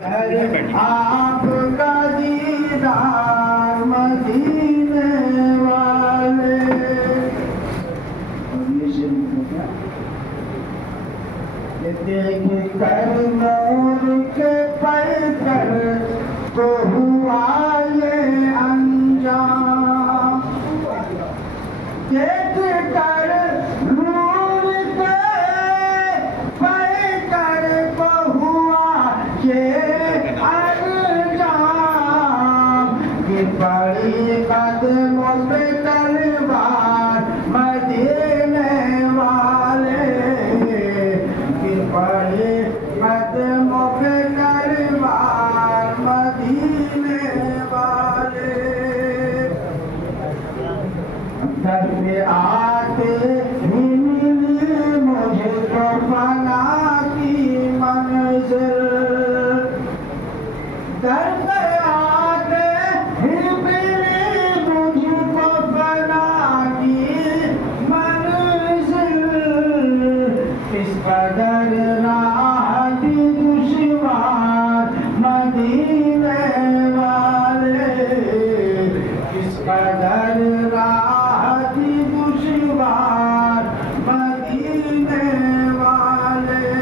آپ کا دیدار مدینے والے. دیکھ کر نور کے پیکر کو ہوا یہ انجام. دیکھ کر نور کے پیکر کو ہوا یہ انجام. کہ بڑی قدموں پہ تلوار مدینے والے. بڑے قدموں پہ تلوار مدینے والے. در پہ آتے ہی ملی مجھے تو فنا کی منزل. در پہ آتے ہی ملی مجھے تو فنا کی منزل. اس قدر راہ دی دشوار مدینے والے. اس قدر راہ دی دشوار مدینے والے.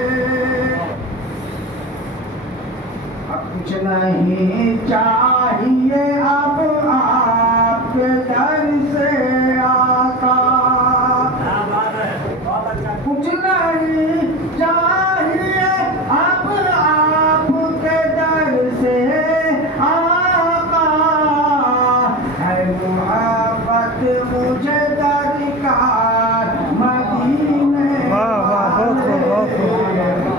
اب کچھ نہیں چاہیے اب آپ کے در سے آقا. کچھ نہیں چاہیے اب آپ کے در سے آقا. ہے محبت مجھے درکار مدینے والے.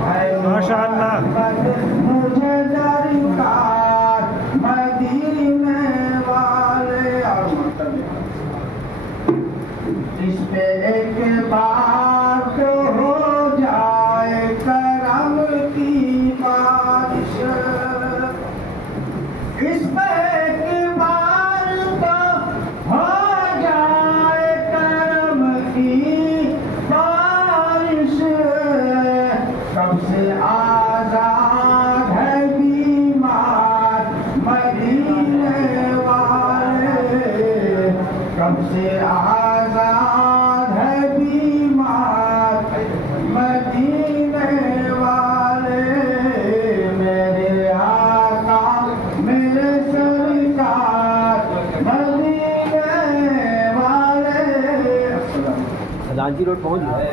ہے محبت مجھے درکار مدینے والے. اور اس پہ ایک بار تو ہو جائے کرم کی بارش. اس پہ ایک بار تو ہو جائے کرم کی بارش. کب سے آزاد ہے بیمار مدینے والے. کب سے آزاد ہے بیمار مدینے والے. میرے آقا میرے سرکار مدینے والے. رانچی روڈ پہنچ گئے.